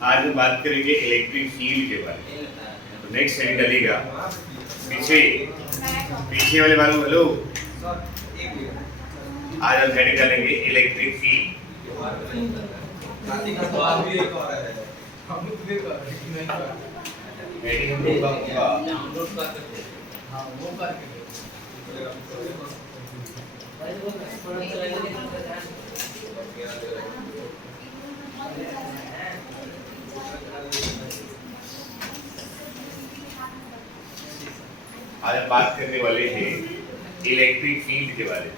आज हम बात करेंगे इलेक्ट्रिक फील्ड के बारे में। तो नेक्स्ट हेडिंग डलेगा पीछे पीछे वाले बालों हेलो। आज हम हेडिंग डालेंगे इलेक्ट्रिक फील्ड। हेडिंग हम लोग का आज हम बात करने वाले हैं इलेक्ट्रिक फील्ड के बारे में।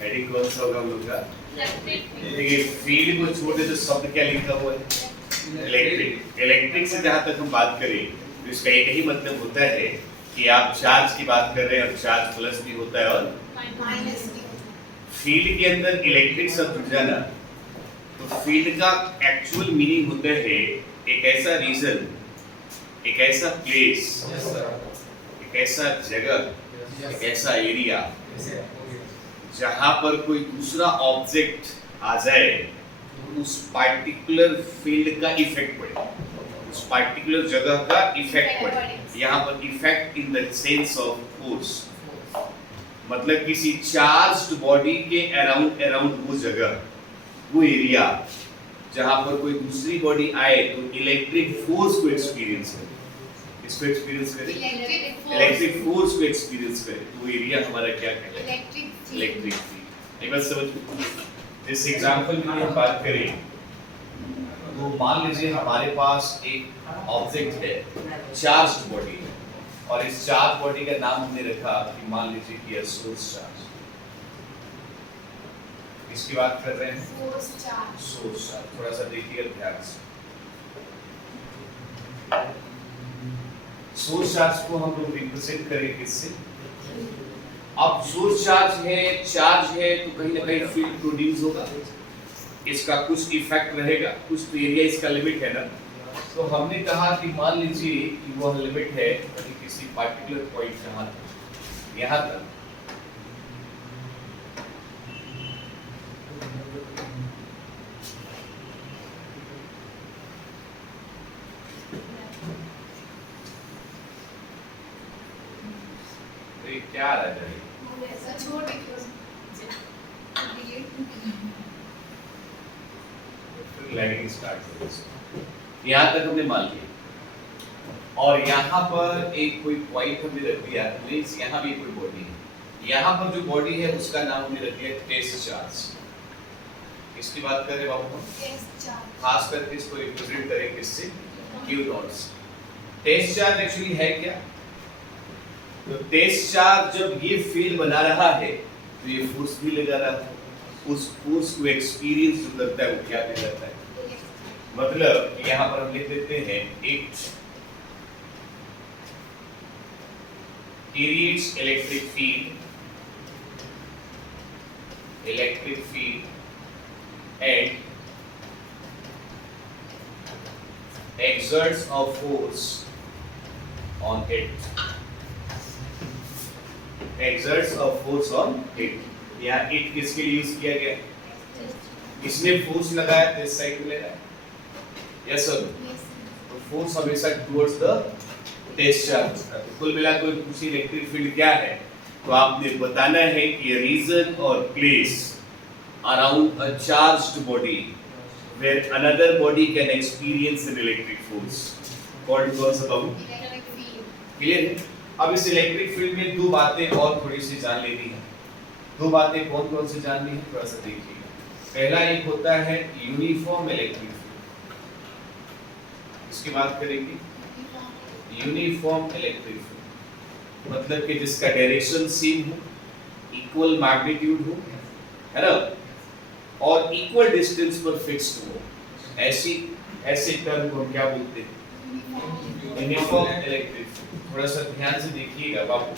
हेडिंग कौन सा होगा हम लोग का? देखिए फील्ड को छोड़ दे तो शब्द क्या लिखा हुआ है? इलेक्ट्रिक। इलेक्ट्रिक से जहां तक हम बात करें तो इसका एक ही मतलब होता है कि आप चार्ज की बात कर रहे हैं और चार्ज प्लस भी होता है और माइनस भी। फील्ड के अंदर इलेक्ट्रिक शब्द जुड़ जाना तो फील्ड का एक्चुअल मीनिंग होता है एक ऐसा रीजन, एक ऐसा प्लेस, एक ऐसा जगह, एक ऐसा एरिया जहां पर कोई दूसरा ऑब्जेक्ट आ जाए तो उस पार्टिकुलर फील्ड का इफेक्ट पड़े, उस पार्टिकुलर जगह का इफेक्ट पड़े। यहाँ पर effect in the sense of force, मतलब किसी चार्ज्ड बॉडी के अराउंड अराउंड वो जगह, वो एरिया जहां पर कोई दूसरी बॉडी आए तो इलेक्ट्रिक फोर्स को एक्सपीरियंस करे। इसको एक्सपीरियंस करे, इलेक्ट्रिक फोर्स को एक्सपीरियंस करे, तो वो एरिया हमारा क्या कहलाता है? Electric field. एक बात समझ, जिस एग्जांपल की हम बात करें तो मान लीजिए हमारे पास एक ऑब्जेक्ट है, चार्ज्ड बॉडी है, और इस चार्ज बॉडी का नाम हमने रखा कि मान लीजिए कि सोर्स चार्ज। इसकी बात कर रहे हैं सोर्स चार्ज। थोड़ा सा देखिएगा ध्यान से। सोर्स चार्ज को हम लोग रिप्रेजेंट करें किससे? अब सोर्स चार्ज है तो कहीं ना कहीं फील्ड प्रोड्यूस होगा, इसका कुछ इफेक्ट रहेगा, कुछ तो एरिया इसका लिमिट है ना। तो हमने कहा कि मान लीजिए कि वह लिमिट है किसी पार्टिकुलर पॉइंट जहां तक, यहां तक। तो ये क्या आ रहा है? लाइटिंग स्टार्ट करें। यहाँ तक हमने मान लिया और यहाँ पर एक कोई पॉइंट हमने रख दिया, मींस यहाँ भी कोई बॉडी है। यहाँ पर जो बॉडी है उसका नाम हमने रख दिया टेस्ट चार्ज। इसकी बात कर रहे हैं बाबू, खास करके इसको रिप्रेजेंट करें किससे? क्यू डॉट से। टेस्ट चार्ज एक्चुअली है क्या? तो टेस्ट चार्ज जब ये फील्ड बना रहा है तो ये फोर्स भी लगा रहा है, उस फोर्स को एक्सपीरियंस जो करता है वो क्या कहलाता है? मतलब यहाँ पर हम लिख देते हैं it creates electric field and exerts a force on it. Exerts a force on it. यहाँ it किसके लिए यूज किया गया? इसने फोर्स लगाया तो इस साइड में लगाया, यस सर। तो फोर्स हमेशा टुवर्ड्स द टेस्ट चार्ज। तो कुल मिलाकर पूछी इलेक्ट्रिक फील्ड क्या है, तो आपने बताना है कि रीजन और place around a charged body where another body can experience an electric force called कौन सा बाबू? क्लियर है? अब इस इलेक्ट्रिक फील्ड में दो बातें और थोड़ी सी जान लेनी है। दो बातें कौन कौन सी जाननी है थोड़ा सा देखिए। पहला एक होता है यूनिफॉर्म इलेक्ट्रिक फील्ड, इसकी बात करेंगे। यूनिफॉर्म इलेक्ट्रिक फील्ड मतलब कि जिसका डायरेक्शन सेम हो, इक्वल मैग्नीट्यूड हो, है ना, और इक्वल डिस्टेंस पर फिक्स्ड हो। ऐसे टर्म को हम क्या बोलते हैं? Uniform electric field. थोड़ा सा ध्यान से देखिएगा बाबू,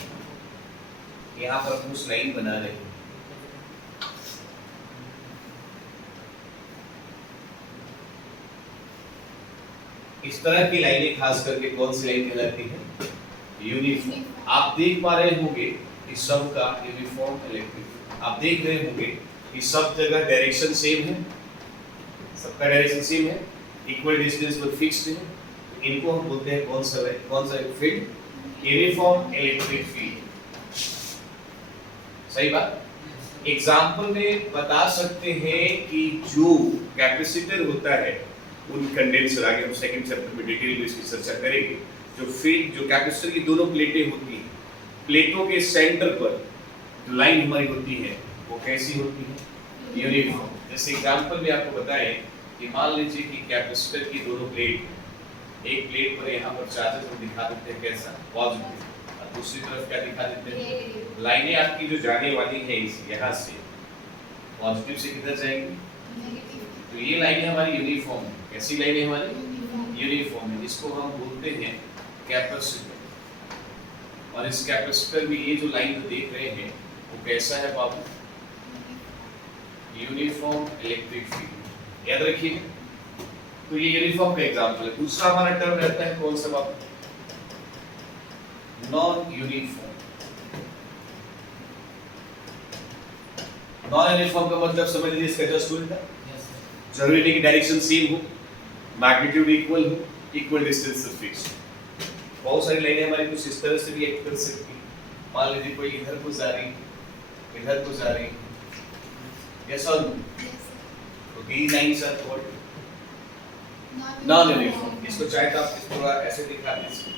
यहाँ पर कुछ लाइन बना रहे हैं। इस तरह की लाइनें खास करके कौन सी लाइन कहलाती है? यूनिफॉर्म। आप देख पा रहे होंगे कि सब का यूनिफॉर्म इलेक्ट्रिक, आप देख रहे होंगे कि सब जगह डायरेक्शन सेम है, सबका डायरेक्शन सेम है, इक्वल डिस्टेंस पर फिक्स्ड है, इनको हम बोलते हैं कौन सा फील्ड, यूनिफॉर्म इलेक्ट्रिक फील्ड। सही बात। एग्जाम्पल में बता सकते हैं कि जो कैपेसिटर होता है उन कंडेंसर, आगे हम सेकंड चैप्टर में डिटेल में इसकी चर्चा करेंगे। जो कैपेसिटर की दोनों प्लेटें होती हैं, प्लेटों के सेंटर पर जो लाइन हमारी होती है वो कैसी होती है, यूनिफॉर्म। जैसे एग्जांपल में आपको बताएं कि मान लीजिए कि कैपेसिटर की दोनों प्लेट, एक प्लेट पर यहाँ पर चार्जेस हम दिखा देते हैं कैसा, पॉजिटिव, और दूसरी तरफ क्या दिखा देते हैं, लाइनें आपकी जो जाने वाली है इस यहाँ से पॉजिटिव से किधर जाएंगी, तो ये लाइनें हमारी यूनिफॉर्म है। कैसी लाइनें हमारी यूनिफॉर्म है, इसको हम बोलते हैं कैपेसिटर। और इस कैपेसिटर में ये जो लाइन देख रहे हैं वो कैसा है बाबू, यूनिफॉर्म इलेक्ट्रिक फील्ड, याद रखिए। तो ये यूनिफॉर्म का एग्जांपल है। दूसरा हमारा टर्म रहता है कौन सा बाबू, नॉन यूनिफॉर्म। नॉन यूनिफॉर्म का मतलब समझ लीजिए इसका जस्ट उल्टा, जरूरी नहीं कि डायरेक्शन सेम हो, मैग्नीट्यूड इक्वल हो, इक्वल डिस्टेंस से फिक्स्ड। बहुत सारी लाइनें हमारी कुछ इस तरह से भी एक्ट कर सकती हैं। मान लीजिए कोई इधर को जा रही, इधर को जा रही, यस और नो, तो these lines are called non uniform. इसको चाहे तो आप इसको थोड़ा ऐसे दिखा दीजिए,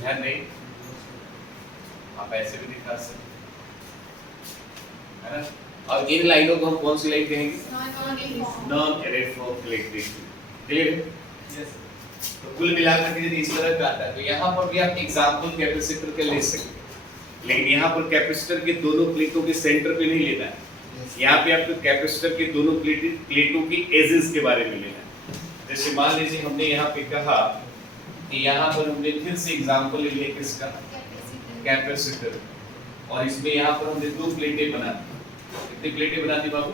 ध्यान नहीं, आप ऐसे भी दिखा सकते है ना। और इन लाइनों को हम कौन सी लाइन कहेंगे, non uniform electric field. Clear है? यस। तो कुल मिलाकर के यदि इस तरह का आता है तो यहाँ पर भी आप एग्जांपल कैपेसिटर के ले सकते हैं, लेकिन यहाँ पर कैपेसिटर के दोनों प्लेटों के सेंटर पे नहीं लेना है। यहाँ पे आपको कैपेसिटर के दोनों प्लेटों की एजेस के बारे में लेना है। जैसे मान लीजिए हमने यहाँ पे कहा कि यहाँ पर हमने फिर से एग्जांपल ले लिया किसका, कैपेसिटर, और इसमें यहाँ पर हमने दो प्लेटें बना दी। कितनी प्लेटें बना दी बाबू,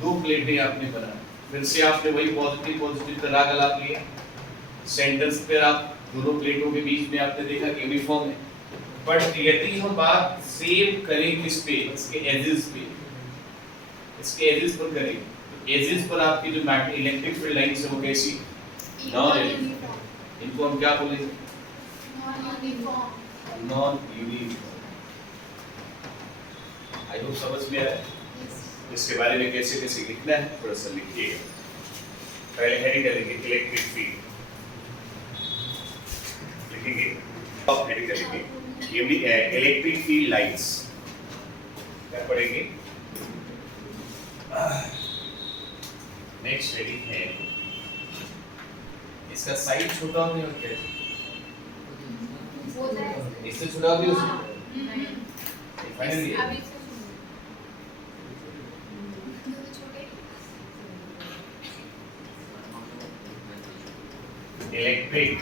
दो प्लेटें आपने बना। फिर से आपने वही पॉजिटिव पॉजिटिव का राग अलाप लिया, सेंटर पे आप दोनों प्लेटों के बीच में आपने देखा कि यूनिफॉर्म है। बट यदि हम बात सेम करें किस पे, इसके एजेस पे, इसके एजेस पर करें, तो एजेस पर आपकी जो इलेक्ट्रिक फील्ड लाइंस है वो कैसी, नॉन यूनिफॉर्म। इनको हम क्या बोलेंगे, नॉन यूनिफॉर्म। आई होप समझ में आया। इसके बारे में कैसे कैसे लिखना है थोड़ा सा लिखिएगा। पहले हेडिंग करेंगे इलेक्ट्रिक फील्ड, लिखेंगे अब हेडिंग करेंगे इलेक्ट्रिक फील्ड लाइंस। क्या पढ़ेंगे, नेक्स्ट हेडिंग है, इसका साइज छोटा होने और क्या इससे छोटा भी हो सकता है, फाइनली इलेक्ट्रिक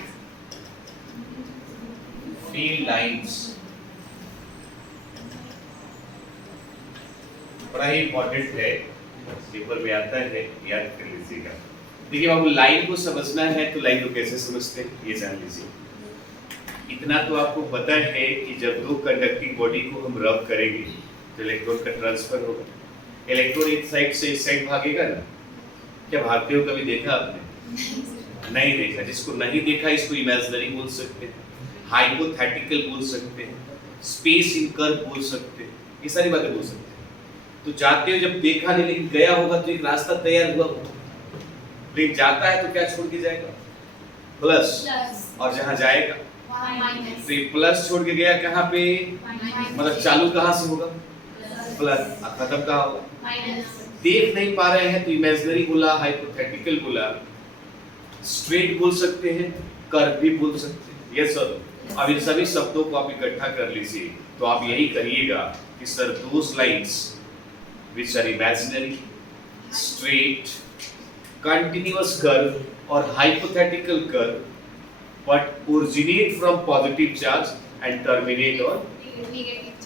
फील्ड लाइंस बड़ा ही इंपॉर्टेंट है, पेपर में आता है, याद कर लीजिएगा। देखिए बाबू, लाइन को समझना है तो लाइन को कैसे समझते हैं ये जान लीजिए। इतना तो आपको पता है कि जब दो कंडक्टिंग बॉडी को हम रब करेंगे तो इलेक्ट्रॉन का ट्रांसफर होगा। इलेक्ट्रॉन एक साइड से इस साइड भागेगा ना, क्या भागते हो कभी देखा आपने, नहीं देखा। जिसको नहीं देखा इसको इमेजिनरी बोल सकते हैं, हाइपोथेटिकल बोल सकते हैं, स्पेस इन कर्व बोल सकते हैं, ये सारी बातें बोल सकते हैं। तो जाते हो जब देखा नहीं लेकिन गया होगा तो एक रास्ता तैयार हुआ होगा, लेकिन जाता है तो क्या छोड़ के जाएगा, प्लस, और जहां जाएगा तो ये प्लस छोड़ के गया कहां पे, मतलब चालू कहां से होगा, प्लस, खत्म कहां होगा, देख नहीं पा रहे हैं तो इमेजिनरी बोला, हाइपोथेटिकल बोला, स्ट्रेट बोल सकते हैं, कर्व भी बोल सकते हैं। Yes sir. अब इन सभी शब्दों को आप इकट्ठा कर लीजिए तो आप यही करिएगा कि sir those lines which are imaginary, straight, continuous curve or hypothetical curve but originate from positive charge and terminate on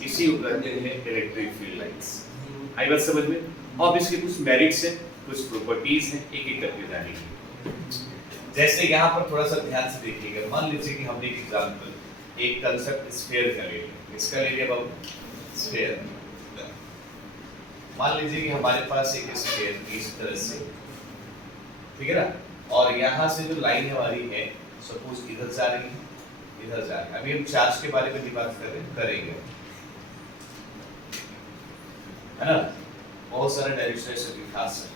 इसी को कहते हैं इलेक्ट्रिक फील्ड लाइंस। आई बात समझ में। अब इसके कुछ मेरिट्स हैं, कुछ प्रॉपर्टीज हैं, एक एक करके जानेंगे। जैसे यहाँ पर थोड़ा सा ध्यान से देखिएगा, मान लीजिए कि हमने एक एग्जांपल एक कंसेप्ट स्फीयर का ले लिया। इसका ले लिया बाबू स्फीयर। मान लीजिए कि हमारे पास एक स्फीयर इस तरह से, ठीक है ना, और यहाँ से जो लाइन हमारी है सपोज इधर जा रही है, इधर जा रही है। अभी हम चार्ज के बारे में बात करेंगे, है ना। बहुत सारे डायरेक्शन ऐसे भी खास है।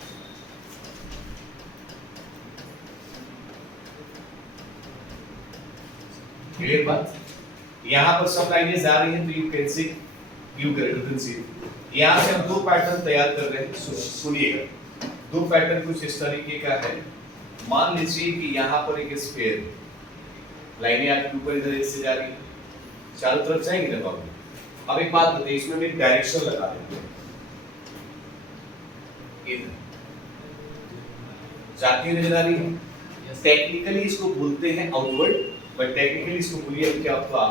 क्लियर बात। यहाँ पर सब लाइनें जा रही हैं तो you can see, you can see. यहाँ से हम दो पैटर्न तैयार कर रहे हैं। सुनिएगा, दो पैटर्न कुछ इस तरीके का है। मान लीजिए कि यहाँ पर एक स्फीयर, लाइनें आपके ऊपर इधर से जा रही है, चारों तरफ जाएंगे ना बाबू। अब एक बात बताइए, इसमें एक डायरेक्शन लगा देते हैं, इधर जाती हुई नजर आ रही है। टेक्निकली इसको बोलते हैं आउटवर्ड, बट टेक्निकली इसको बोलिए क्या आपका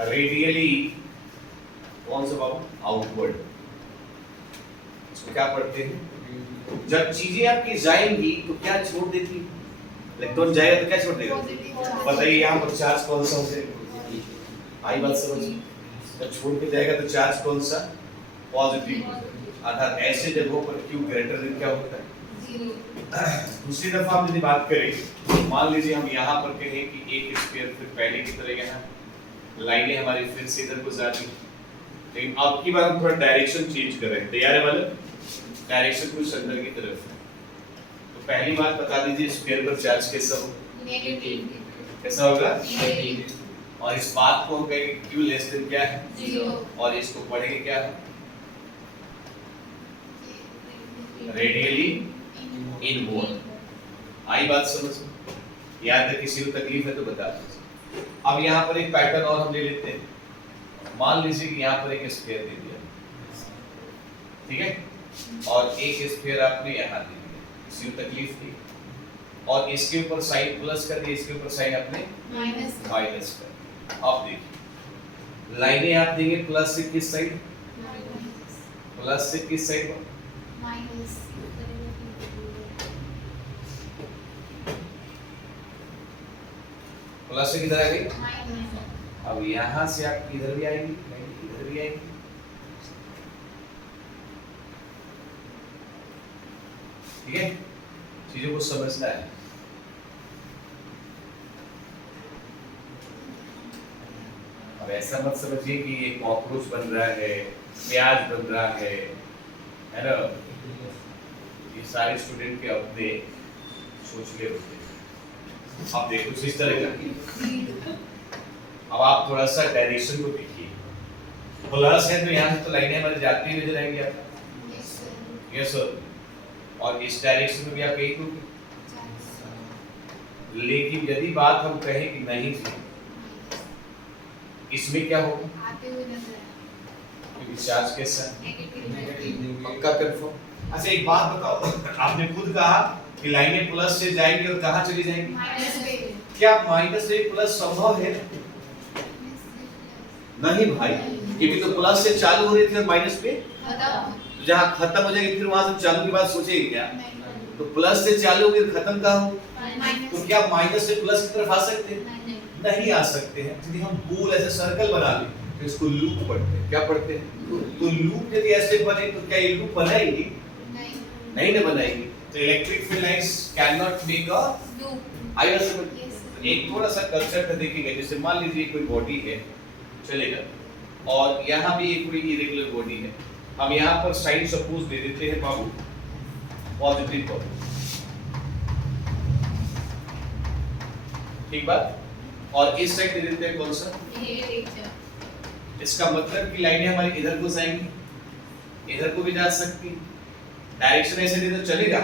रेडियली, कौन सा बाबू, आउटवर्ड। इसको क्या पढ़ते हैं, जब चीजें आपकी जाएंगी तो क्या छोड़ देती, इलेक्ट्रॉन जाएगा तो क्या छोड़ देगा, बताइए। यहाँ पर चार्ज कौन सा हो जाएगा, आई बात समझ। जब छोड़ के जाएगा तो चार्ज कौन सा, पॉजिटिव। अर्थात ऐसे जगहों पर Q ग्रेटर देन क्या होता है, जीरो। दूसरी दफा हम यदि बात करें, मान लीजिए हम यहाँ पर कहें कि एक स्फीयर फिर पहले की तरह यहाँ लाइनें हमारी फिर से इधर को जाती, लेकिन अब की बार हम थोड़ा डायरेक्शन चेंज कर रहे हैं। तैयार है वाले, डायरेक्शन कुछ अंदर की तरफ है। तो पहली बात बता दीजिए, स्फीयर पर चार्ज कैसा हो, नेगेटिव। कैसा होगा, नेगेटिव। और इस बात को हम कहेंगे Q लेस देन क्या है, जीरो। और इसको पढ़ेंगे क्या है, रेडियली इनवर्ड। आई बात समझ। याद है, किसी को तकलीफ है तो बता दीजिए। अब यहाँ पर एक पैटर्न और हम ले लेते हैं। मान लीजिए कि यहाँ पर एक स्फीयर दे दिया, ठीक है, और एक स्फीयर आपने यहाँ दे दिया, किसी को तकलीफ थी, और इसके ऊपर साइन प्लस कर दिया, इसके ऊपर साइन आपने माइनस कर। अब देखिए लाइनें आप देंगे प्लस से किस साइड, प्लस से किस साइड, माइनस। प्लस से किधर आ गई, माइनस। अब यहाँ से आप इधर भी आएंगे, इधर भी आएंगे, ठीक है। चीजों को समझना है। अब ऐसा मत समझिए कि ये कॉकरोच बन रहा है, प्याज बन रहा है ना। ये सारे स्टूडेंट के अपने सोचले होते हैं। अब देखो इस तरह का। अब आप थोड़ा सा डायरेक्शन को देखिए, प्लस है तो यहाँ से तो लाइनें हमारी जाती हुई नजर आएंगी आपको, यस सर। और इस डायरेक्शन में भी आप यही करोगे, लेकिन यदि बात हम कहें कि नहीं जी, इसमें क्या होगा, आते हुए नजर आएगा, क्योंकि चार्ज कैसा नेगेटिव। पक्का कंफर्म। अच्छा एक बात बताओ, आपने खुद कहा कि लाइनें प्लस से जाएंगी और कहां चली जाएंगी, माइनस पे। क्या माइनस से प्लस संभव है, नहीं भाई। ये भी तो प्लस से चालू हो रही थी और माइनस पे खत्म। जहां खत्म हो जाएगी फिर वहां से चालू की बात सोचेंगे क्या, तो प्लस से चालू होगी खत्म कहां हो, तो क्या माइनस से प्लस की तरफ आ सकते हैं, नहीं आ सकते हैं। यदि हम गोल ऐसे सर्कल बना लें तो इसको लूप पढ़ते हैं। क्या पढ़ते हैं, तो लूप यदि ऐसे बने तो क्या ये लूप बनाएगी, नहीं ना बनाएगी। तो electric field lines can not make a loop. आई समझ। एक थोड़ा सा कंसेप्ट देखिएगा, जैसे मान लीजिए कोई बॉडी है, चलेगा, और यहाँ भी एक कोई इरेगुलर बॉडी है। हम यहाँ पर साइन सपोज दे देते हैं बाबू पॉजिटिव को, ठीक बात, और इस साइड दे देते हैं कौन सा, इसका मतलब कि लाइनें हमारी इधर को जाएंगी, इधर को भी जा सकती। डायरेक्शन ऐसे दे तो चलेगा,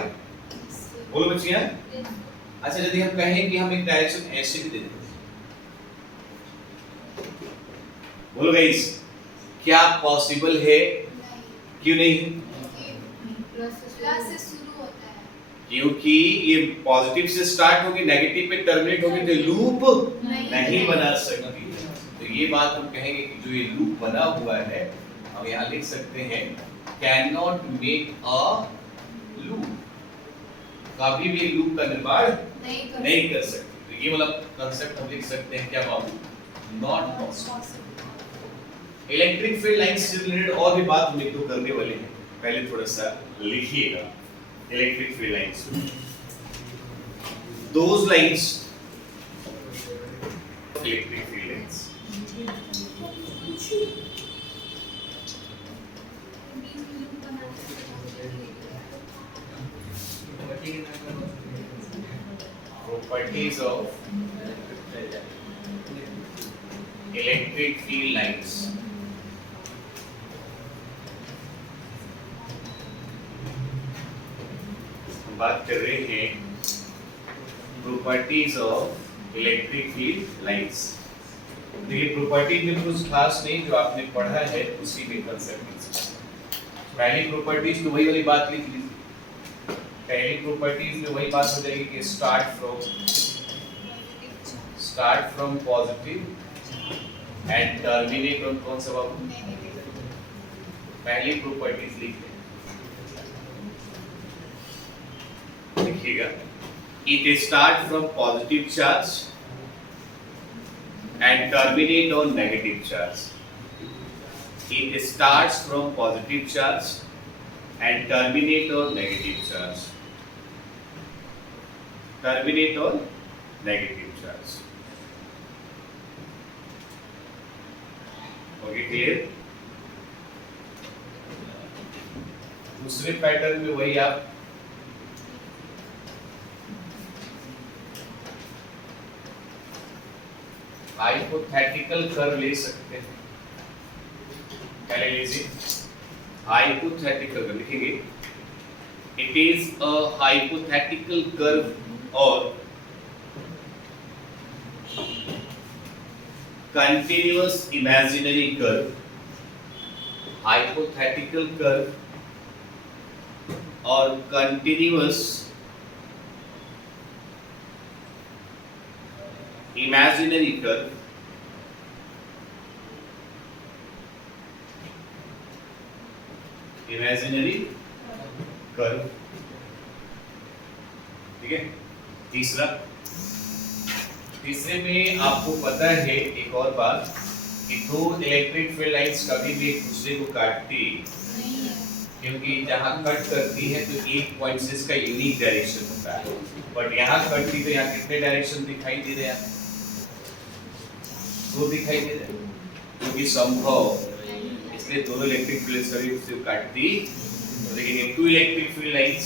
बोलो बच्चियां। अच्छा यदि हम कहें कि हम एक डायरेक्शन ऐसे भी दे देते, बोलो गाइस, क्या पॉसिबल है, क्यों नहीं, प्लस से शुरू होता है, क्योंकि ये पॉजिटिव से स्टार्ट होगी, नेगेटिव पे टर्मिनेट होगी, तो लूप नहीं बना सकती। तो ये बात हम कहेंगे कि जो ये लूप बना हुआ है, हम यहाँ लिख सकते हैं can not make a loop, कभी भी लूप का निर्माण नहीं कर सकती। तो ये वाला कंसेप्ट हम लिख सकते हैं क्या बाबू, not possible. Electric field lines से रिलेटेड और भी बात हम एक दो करने वाले हैं, पहले थोड़ा सा लिखिएगा। Electric field lines, those lines, electric field lines, properties of electric field lines। हम बात कर रहे हैं properties of electric field lines. देखिए प्रॉपर्टीज में कुछ खास नहीं, जो आपने पढ़ा है उसी में कंसेप्ट। पहली प्रॉपर्टीज तो वही वाली बात लिख लीजिए। पहली प्रॉपर्टीज में वही बात हो जाएगी कि start from positive and terminate on कौन सा बाबू, पहली प्रॉपर्टीज लिख लें। देखिएगा, it start from positive charge and terminate on negative charge. It starts from positive charge and terminate on negative charge. Terminate on negative charge. Okay, clear? दूसरे pattern में वही आप हाइपोथेटिकल कर्व ले सकते हैं। क्या ले लीजिए, हाइपोथेटिकल कर्व लिखेंगे। It is a hypothetical curve और continuous imaginary curve. Hypothetical curve और continuous imaginary curve, imaginary curve, ठीक है। तीसरे में आपको पता है एक और बात कि दो इलेक्ट्रिक फील्ड लाइंस कभी भी एक दूसरे को काटती नहीं है, क्योंकि जहां कट करती है तो एक पॉइंट से इसका यूनिक डायरेक्शन होता है, बट यहाँ कटती तो यहाँ कितने डायरेक्शन दिखाई दे रहे हैं, दो दिखाई दे रहे हैं, क्योंकि संभव इसलिए दोनों इलेक्ट्रिक फील्ड सभी उससे काटती। तो देखिए टू इलेक्ट्रिक फील्ड लाइंस